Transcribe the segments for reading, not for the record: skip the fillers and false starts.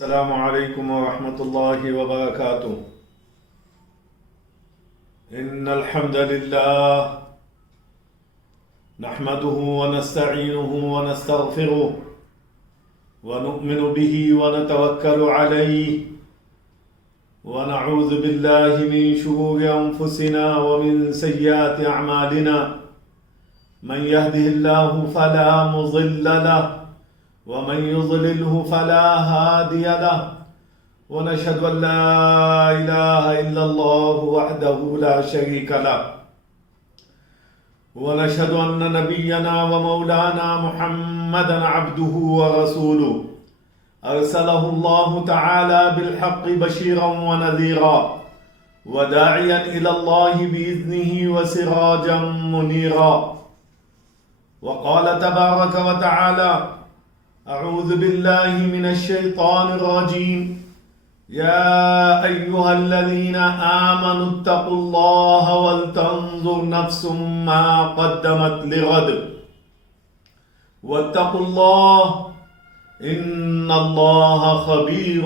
السلام عليكم ورحمة الله وبركاته. إن الحمد لله نحمده ونستعينه ونستغفره ونؤمن به ونتوكل عليه ونعوذ بالله من شرور أنفسنا ومن سيئات أعمالنا. من يهده الله فلا مضل له ومن يضلله فلا هادي له، ونشهد أن لا إله إلا الله وحده لا شريك له، ونشهد أن نبينا ومولانا محمدا عبده ورسوله أرسله الله تعالى بالحق بشيرا ونذيرا وداعيا إلى الله بإذنه وسراجا منيرا. وقال تبارك وتعالى: أعوذ بالله من الشيطان الرجيم. يا أيها الذين آمنوا اتقوا الله ولتنظر نفس ما قدمت لغد واتقوا الله إن الله خبير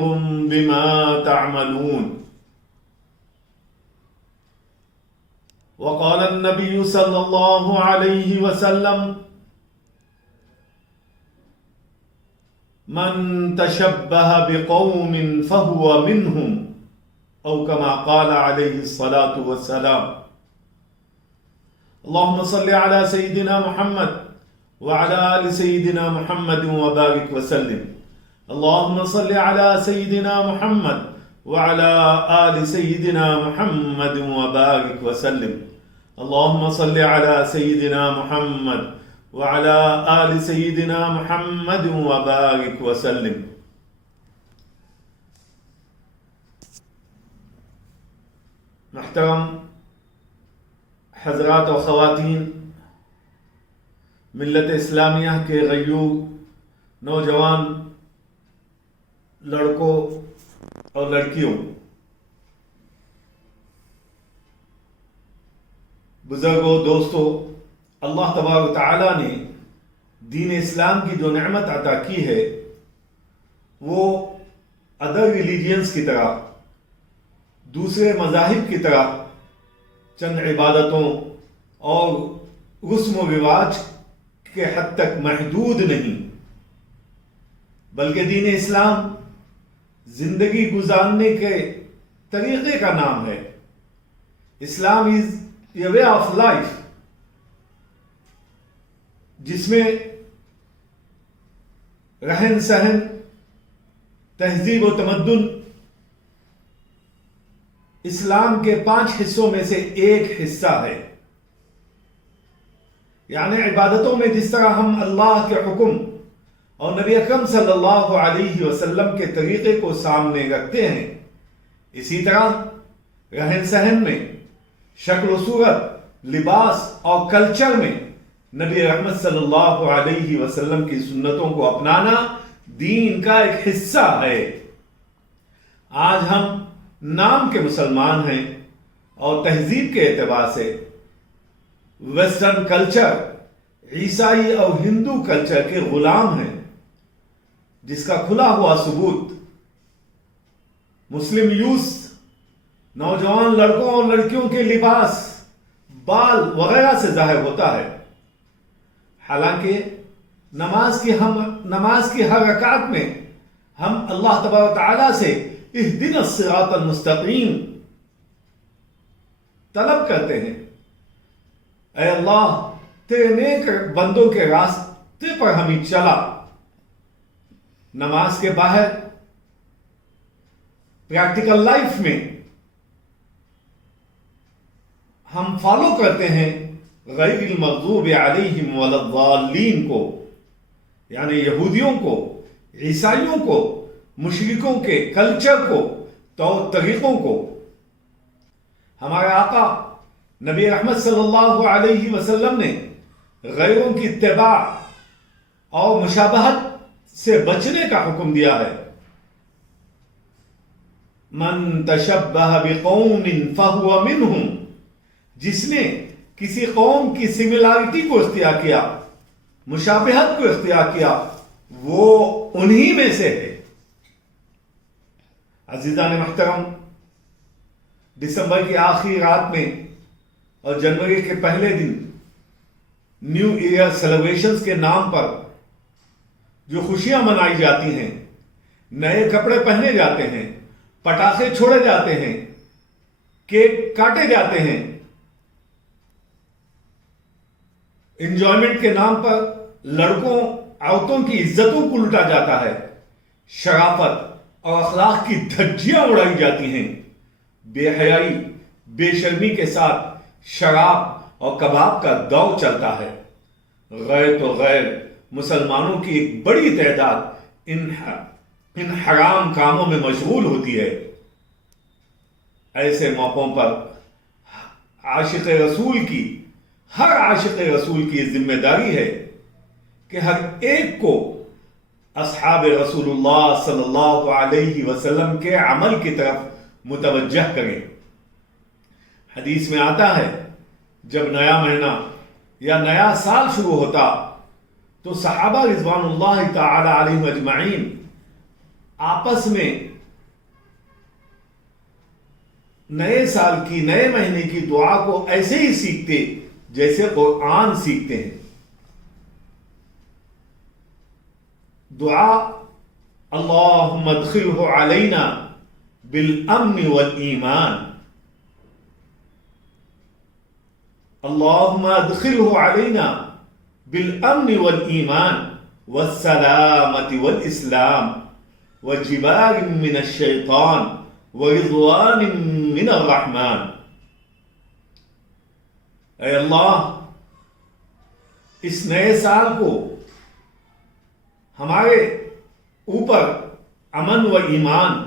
بما تعملون. وقال النبي صلى الله عليه وسلم: من تشبه بقوم فهو منهم، أو كما قال عليه الصلاة والسلام. اللهم صل على سيدنا محمد وعلى آل سيدنا محمد وبارك وسلم. اللهم صل على سيدنا محمد وعلى آل سيدنا محمد وبارك وسلم. اللهم صل على سيدنا محمد وعلى آل سيدنا محمد وبارك وسلم. محترم حضرات و خواتین، ملت اسلامیہ کے غیور نوجوان لڑکوں اور لڑکیوں، بزرگوں، دوستوں، اللہ تبارک و تعالیٰ نے دین اسلام کی جو نعمت عطا کی ہے وہ ادر ریلیجنز کی طرح، دوسرے مذاہب کی طرح چند عبادتوں اور رسم و رواج کے حد تک محدود نہیں، بلکہ دین اسلام زندگی گزارنے کے طریقے کا نام ہے. اسلام از اے وے آف لائف، جس میں رہن سہن، تہذیب و تمدن اسلام کے 5 حصوں میں سے ایک حصہ ہے. یعنی عبادتوں میں جس طرح ہم اللہ کے حکم اور نبی اکرم صلی اللہ علیہ وسلم کے طریقے کو سامنے رکھتے ہیں، اسی طرح رہن سہن میں، شکل و صورت، لباس اور کلچر میں نبی رحمت صلی اللہ علیہ وسلم کی سنتوں کو اپنانا دین کا ایک حصہ ہے. آج ہم نام کے مسلمان ہیں اور تہذیب کے اعتبار سے ویسٹرن کلچر، عیسائی اور ہندو کلچر کے غلام ہیں، جس کا کھلا ہوا ثبوت مسلم یوث، نوجوان لڑکوں اور لڑکیوں کے لباس، بال وغیرہ سے ظاہر ہوتا ہے. حالانکہ نماز کی ہر رکعت میں ہم اللہ تبارک و تعالیٰ سے اہدنا الصراط المستقیم طلب کرتے ہیں. اے اللہ، تیرے نیک بندوں کے راستے پر ہمیں چلا. نماز کے باہر پریکٹیکل لائف میں ہم فالو کرتے ہیں غیر المغضوب علیہم ولا الضالین کو، یعنی یہودیوں کو، عیسائیوں کو، مشرکوں کے کلچر کو، طریقوں کو. ہمارے آقا نبی رحمت صلی اللہ علیہ وسلم نے غیروں کی اتباع اور مشابہت سے بچنے کا حکم دیا ہے. من تشبہ بقوم فہو منہم، جس نے کسی قوم کی سملیرٹی کو اختیار کیا، مشابہت کو اختیار کیا، وہ انہی میں سے ہے. عزیزان محترم، دسمبر کی آخری رات میں اور جنوری کے پہلے دن نیو ایئر سیلیبریشنز کے نام پر جو خوشیاں منائی جاتی ہیں، نئے کپڑے پہنے جاتے ہیں، پٹاخے چھوڑے جاتے ہیں، کیک کاٹے جاتے ہیں، انجوائمنٹ کے نام پر لڑکوں عورتوں کی عزتوں کو لوٹا جاتا ہے، شرافت اور اخلاق کی دھجیاں اڑائی جاتی ہیں، بے حیائی بے شرمی کے ساتھ شراب اور کباب کا دور چلتا ہے، غیر تو غیر مسلمانوں کی ایک بڑی تعداد ان حرام کاموں میں مشغول ہوتی ہے۔ ایسے موقعوں پر ہر عاشق رسول کی ذمہ داری ہے کہ ہر ایک کو اصحاب رسول اللہ صلی اللہ علیہ وسلم کے عمل کی طرف متوجہ کریں۔ حدیث میں آتا ہے جب نیا مہینہ یا نیا سال شروع ہوتا تو صحابہ رضوان اللہ تعالی علیہم اجمعین آپس میں نئے سال کی، نئے مہینے کی دعا کو ایسے ہی سیکھتے جیسے قرآن سیکھتے ہیں۔ دعا اللہم ادخلہ علینا بالامن والایمان، اللہم ادخلہ علینا بالامن والایمان والسلامت والاسلام وجبار من الشیطان ورضوان من الرحمن۔ اے اللہ، اس نئے سال کو ہمارے اوپر امن و ایمان،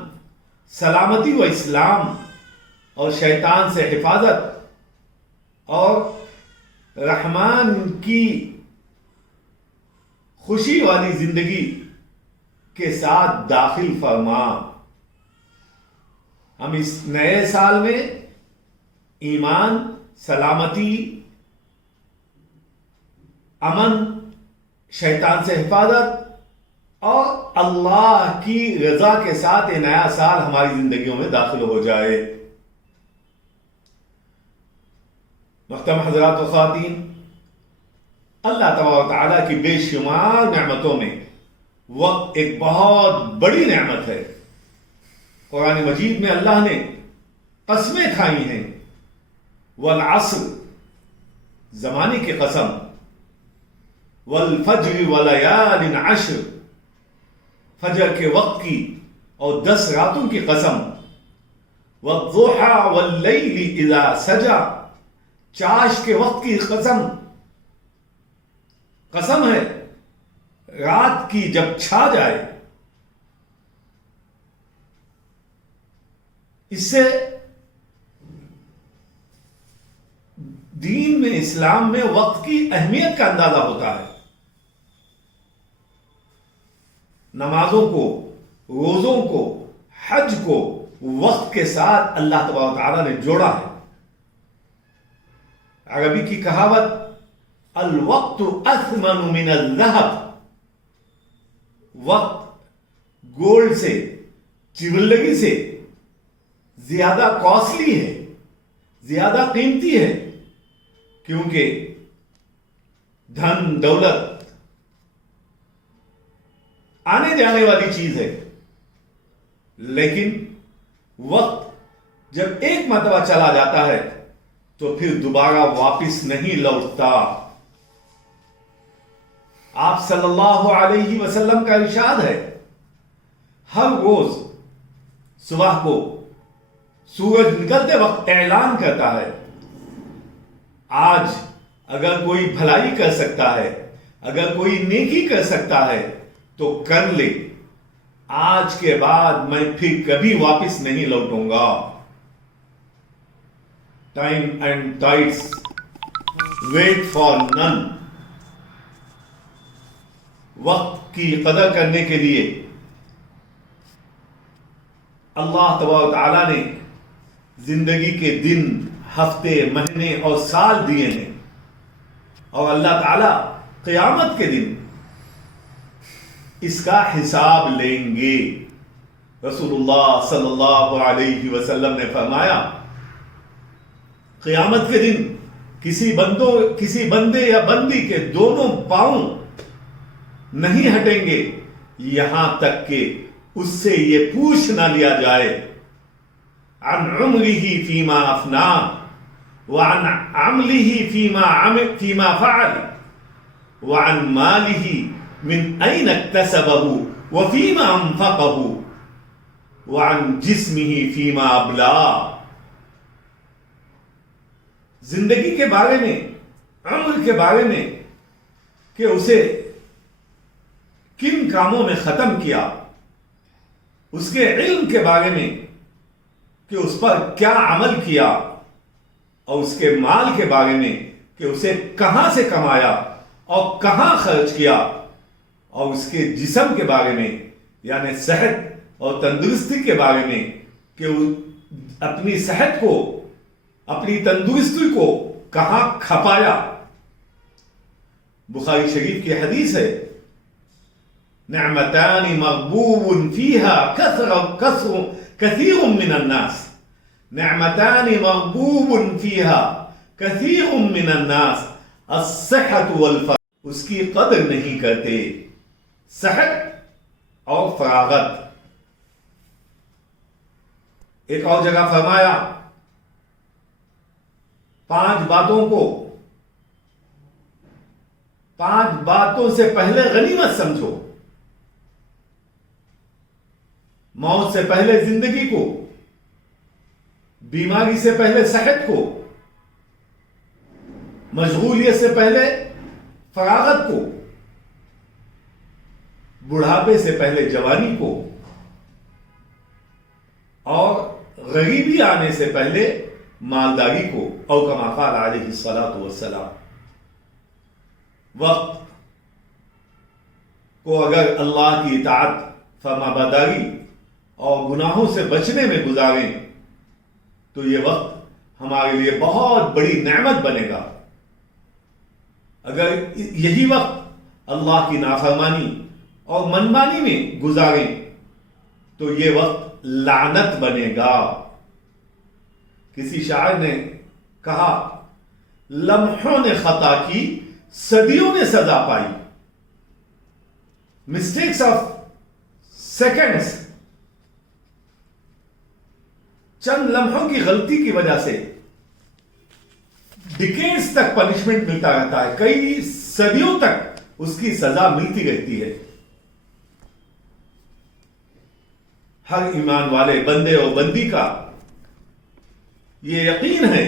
سلامتی و اسلام اور شیطان سے حفاظت اور رحمان کی خوشی والی زندگی کے ساتھ داخل فرما۔ ہم اس نئے سال میں ایمان، سلامتی، امن، شیطان سے حفاظت اور اللہ کی رضا کے ساتھ یہ نیا سال ہماری زندگیوں میں داخل ہو جائے۔ محترم حضرات و خواتین، اللہ تبارک و تعالیٰ کی بے شمار نعمتوں میں وقت ایک بہت بڑی نعمت ہے۔ قرآن مجید میں اللہ نے قسمیں کھائی ہیں، والعصر، زمانے کی قسم، والفجر ولیال عشر، فجر کے وقت کی اور 10 راتوں کی قسم، والضحى واللیل اذا سجى، چاش کے وقت کی قسم ہے رات کی جب چھا جائے۔ اس سے دین میں، اسلام میں وقت کی اہمیت کا اندازہ ہوتا ہے۔ نمازوں کو، روزوں کو، حج کو وقت کے ساتھ اللہ تبارک و تعالیٰ نے جوڑا ہے۔ عربی کی کہاوت الوقت اثمن من الذهب، وقت گولڈ سے، جیولری سے زیادہ کاسٹلی ہے، زیادہ قیمتی ہے، کیونکہ دھن دولت آنے جانے والی چیز ہے، لیکن وقت جب ایک مرتبہ چلا جاتا ہے تو پھر دوبارہ واپس نہیں لوٹتا۔ آپ صلی اللہ علیہ وسلم کا ارشاد ہے، ہر روز صبح کو سورج نکلتے وقت اعلان کرتا ہے، آج اگر کوئی بھلائی کر سکتا ہے، اگر کوئی نیکی کر سکتا ہے تو کر لے، آج کے بعد میں پھر کبھی واپس نہیں لوٹوں گا۔ ٹائم اینڈ ٹائڈس ویٹ فار نن، وقت کی قدر کرنے کے لیے اللہ تبارک و تعالیٰ نے زندگی کے دن، ہفتے، مہینے اور سال دیے ہیں، اور اللہ تعالیٰ قیامت کے دن اس کا حساب لیں گے۔ رسول اللہ صلی اللہ علیہ وسلم نے فرمایا قیامت کے دن کسی بندے یا بندی کے دونوں پاؤں نہیں ہٹیں گے یہاں تک کہ اس سے یہ پوچھ نہ لیا جائے عن عمره فيما افناه وعن عمله فيما فعل وعن ماله من اين اكتسبه وفيما انفقه وعن جسمه فيما ابلاه. زندگی کے بارے میں، عمر کے بارے میں کہ اسے کن کاموں میں ختم کیا، اس کے علم کے بارے میں کہ اس پر کیا عمل کیا، اور اس کے مال کے بارے میں کہ اسے کہاں سے کمایا اور کہاں خرچ کیا، اور اس کے جسم کے بارے میں یعنی صحت اور تندرستی کے بارے میں کہ اپنی صحت کو، اپنی تندرستی کو کہاں کھپایا. بخاری شریف کی حدیث ہے نعمتان مغبوب فيها كثير من الناس. نعمتان مغبوب فيها كثير من الناس الصحة والفراغت. اس کی قدر نہیں کرتے، صحت اور فراغت. ایک اور جگہ فرمایا 5 باتوں سے پہلے غنیمت سمجھو. موت سے پہلے زندگی کو، بیماری سے پہلے صحت کو، مشغولیت سے پہلے فراغت کو، بڑھاپے سے پہلے جوانی کو، اور غریبی آنے سے پہلے مالداری کو. او کما قال علیہ الصلوۃ والسلام. وقت کو اگر اللہ کی اطاعت، فرما برداری اور گناہوں سے بچنے میں گزاریں تو یہ وقت ہمارے لیے بہت بڑی نعمت بنے گا. اگر یہی وقت اللہ کی نافرمانی اور منمانی میں گزاریں تو یہ وقت لعنت بنے گا. کسی شاعر نے کہا لمحوں نے خطا کی، صدیوں نے سزا پائی. مسٹیکس آف سیکنڈز، چند لمحوں کی غلطی کی وجہ سے ڈیکیڈز تک پنشمنٹ ملتا رہتا ہے، کئی صدیوں تک اس کی سزا ملتی رہتی ہے. ہر ایمان والے بندے اور بندی کا یہ یقین ہے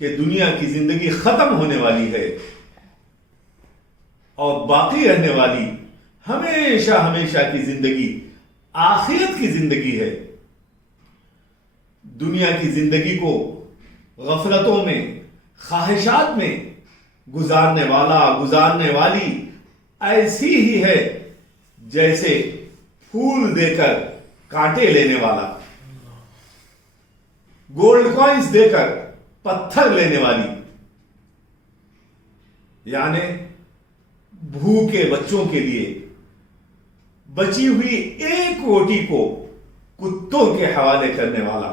کہ دنیا کی زندگی ختم ہونے والی ہے اور باقی رہنے والی ہمیشہ ہمیشہ کی زندگی آخرت کی زندگی ہے. دنیا کی زندگی کو غفلتوں میں، خواہشات میں گزارنے والی ایسی ہی ہے جیسے پھول دے کر کانٹے لینے والا، گولڈ کوائنز دے کر پتھر لینے والی. یعنی بھوکے بچوں کے لیے بچی ہوئی ایک روٹی کو کتوں کے حوالے کرنے والا.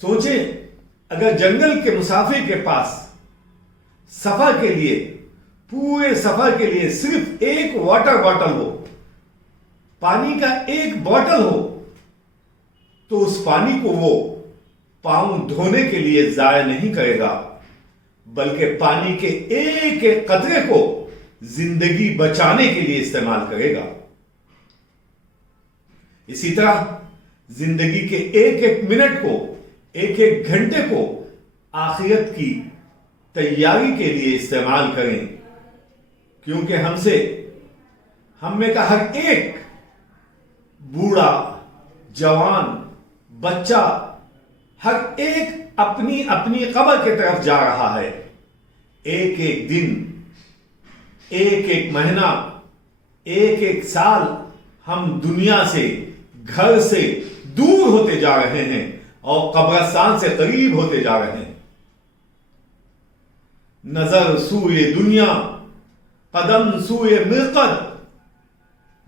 سوچیں اگر جنگل کے مسافر کے پاس سفر کے لیے، پورے سفر کے لیے صرف ایک واٹر باٹل ہو، پانی کا ایک باٹل ہو، تو اس پانی کو وہ پاؤں دھونے کے لیے ضائع نہیں کرے گا، بلکہ پانی کے ایک ایک قطرے کو زندگی بچانے کے لیے استعمال کرے گا. اسی طرح زندگی کے ایک ایک منٹ کو، ایک ایک گھنٹے کو آخرت کی تیاری کے لیے استعمال کریں، کیونکہ ہم میں کا ہر ایک بوڑھا، جوان، بچہ، ہر ایک اپنی اپنی قبر کی طرف جا رہا ہے. ایک ایک دن، ایک ایک مہینہ، ایک ایک سال ہم دنیا سے، گھر سے دور ہوتے جا رہے ہیں اور قبرستان سے قریب ہوتے جا رہے ہیں. نظر سوئے دنیا، قدم سوئے مرقد،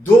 2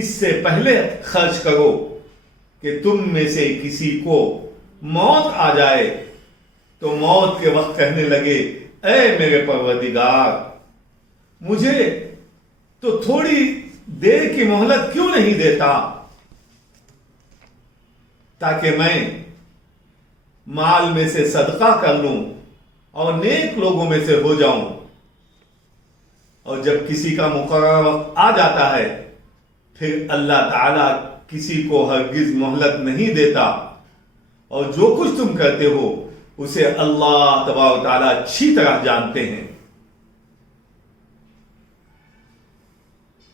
اس سے پہلے خرچ کرو کہ تم میں سے کسی کو موت آ جائے تو موت کے وقت کہنے لگے اے میرے پروردگار مجھے تو تھوڑی دیر کی مہلت کیوں نہیں دیتا تاکہ میں مال میں سے صدقہ کر لوں اور نیک لوگوں میں سے ہو جاؤں. اور جب کسی کا مقررہ وقت آ جاتا ہے پھر اللہ تعالیٰ کسی کو ہرگز مہلت نہیں دیتا اور جو کچھ تم کرتے ہو اسے اللہ تبارک و تعالیٰ اچھی طرح جانتے ہیں.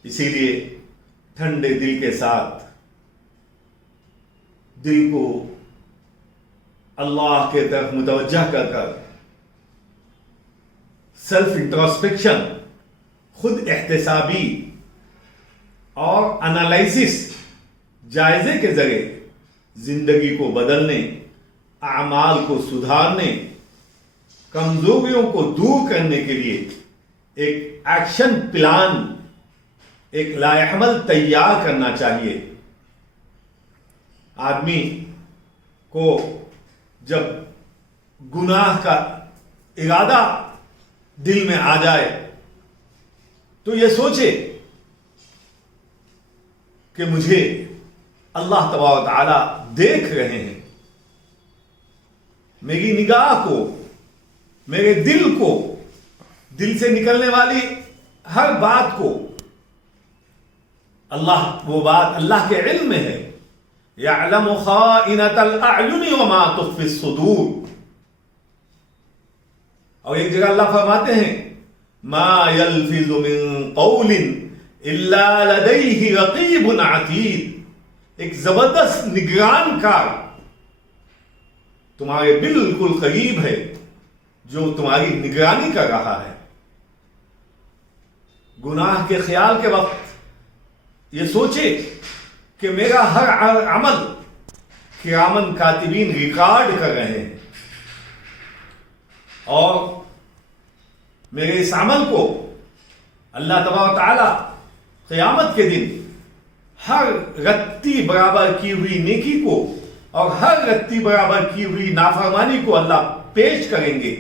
اسی لیے ٹھنڈے دل کے ساتھ دل کو اللہ کے طرف متوجہ کر کر سیلف انٹروسپیکشن، خود احتسابی اور انالائسس، جائزے کے ذریعے زندگی کو بدلنے، اعمال کو سدھارنے، کمزوریوں کو دور کرنے کے لیے ایک ایکشن پلان، ایک لائحہ عمل تیار کرنا چاہیے. آدمی کو جب گناہ کا ارادہ دل میں آ جائے تو یہ سوچے کہ مجھے اللہ تبارک و تعالی دیکھ رہے ہیں، میری نگاہ کو، میرے دل کو، دل سے نکلنے والی ہر بات کو وہ بات اللہ کے علم میں ہے. یعلم خائنۃ الاعین وما تخفی الصدور. اور ایک جگہ اللہ فرماتے ہیں ما یلفظ من قول الا لدیہ رقیب عتید. ایک زبردست نگران کار تمہارے بالکل قریب ہے جو تمہاری نگرانی کر رہا ہے. گناہ کے خیال کے وقت یہ سوچے کہ میرا ہر عمل کرامن کاتبین ریکارڈ کر رہے ہیں اور میرے اس عمل کو اللہ تبارک و تعالی قیامت کے دن ہر رتی برابر کی ہوئی نیکی کو اور ہر رتی برابر کی ہوئی نافرمانی کو اللہ پیش کریں گے.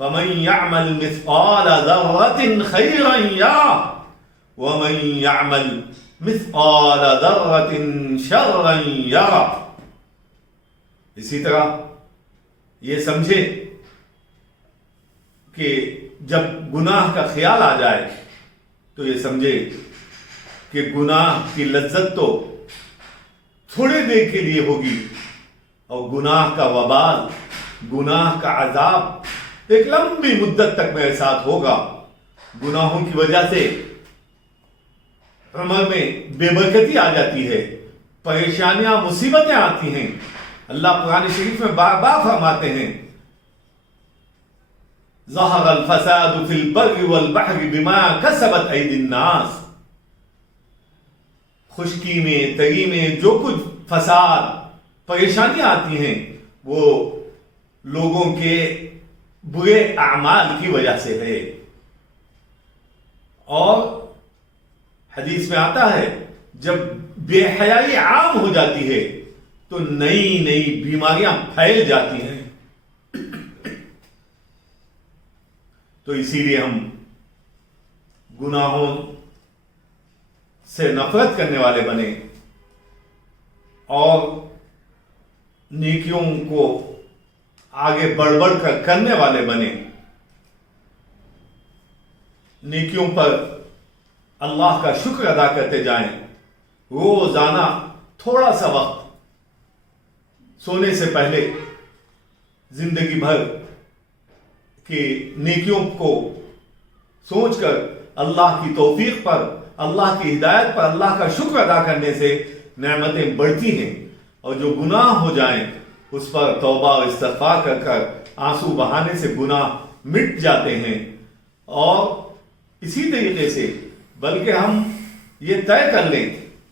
فَمَن يَعْمَلْ مِثْقَالَ ذَرَّةٍ خَيْرًا يَرَهُ وَمَن يَعْمَلْ مِثْقَالَ ذَرَّةٍ شَرًّا يَرَهُ. اسی طرح یہ سمجھے کہ جب گناہ کا خیال آ جائے تو یہ سمجھے کہ گناہ کی لذت تو تھوڑے دیر کے لیے ہوگی اور گناہ کا وبال، گناہ کا عذاب ایک لمبی مدت تک میرے ساتھ ہوگا. گناہوں کی وجہ سے عمر میں بے برکتی آ جاتی ہے، پریشانیاں، مصیبتیں آتی ہیں. اللہ قرآن شریف میں بار بار فرماتے ہیں ظہر الفساد فی البر والبحر بما کسبت ایدی الناس. خشکی میں، تری میں جو کچھ فساد، پریشانیاں آتی ہیں وہ لوگوں کے برے اعمال کی وجہ سے ہے. اور حدیث میں آتا ہے جب بے حیائی عام ہو جاتی ہے تو نئی نئی بیماریاں پھیل جاتی ہیں. تو اسی لیے ہم گناہوں سے نفرت کرنے والے بنے اور نیکیوں کو آگے بڑھ بڑھ کر کرنے والے بنے. نیکیوں پر اللہ کا شکر ادا کرتے جائیں. روزانہ تھوڑا سا وقت سونے سے پہلے زندگی بھر کی نیکیوں کو سوچ کر اللہ کی توفیق پر، اللہ کی ہدایت پر اللہ کا شکر ادا کرنے سے نعمتیں بڑھتی ہیں. اور جو گناہ ہو جائیں اس پر توبہ و استغفار کر کر آنسو بہانے سے گناہ مٹ جاتے ہیں. اور اسی طریقے سے بلکہ ہم یہ طے کر لیں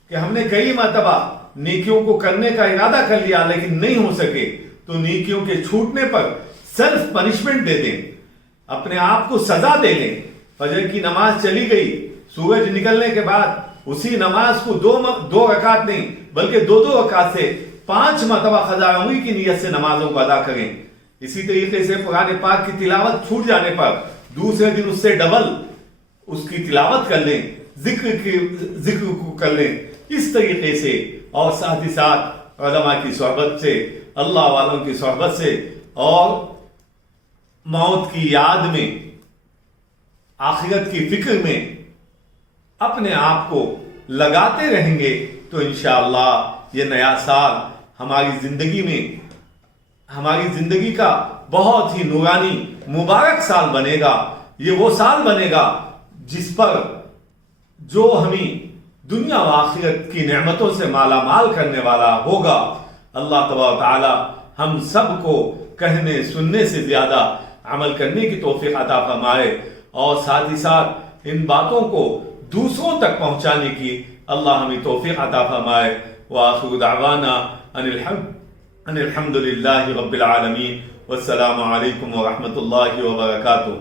کہ ہم نے کئی مرتبہ نیکیوں کو کرنے کا ارادہ کر لیا لیکن نہیں ہو سکے تو نیکیوں کے چھوٹنے پر سیلف پنشمنٹ دے دیں، اپنے آپ کو سزا دے لیں. فجر کی نماز چلی گئی، سورج نکلنے کے بعد اسی نماز کو دو رکعت نہیں بلکہ دو رکعت سے 5 مرتبہ قضاء عمری کی نیت سے نمازوں کو ادا کریں. اسی طریقے سے قرآن پاک کی تلاوت چھوٹ جانے پر دوسرے دن اس سے ڈبل اس کی تلاوت کر لیں, ذکر کو کر لیں اس طریقے سے. اور ساتھ ہی ساتھ علماء کی صحبت سے, اللہ والوں کی صحبت سے اور موت کی یاد میں, آخرت کی فکر میں اپنے آپ کو لگاتے رہیں گے تو انشاءاللہ یہ نیا سال ہماری زندگی کا بہت ہی نورانی مبارک سال بنے گا. یہ وہ سال بنے گا جس پر جو ہمیں دنیا و آخرت کی نعمتوں سے مالا مال کرنے والا ہوگا. اللہ تبارک و تعالی ہم سب کو کہنے سننے سے زیادہ عمل کرنے کی توفیق عطا فرمائے اور ساتھ ہی ساتھ ان باتوں کو دوسروں تک پہنچانے کی اللہ ہمیں توفیق عطا فرمائے. وآخر دعوانا ان الحمد للہ رب العالمین. والسلام علیکم ورحمۃ اللہ وبرکاتہ.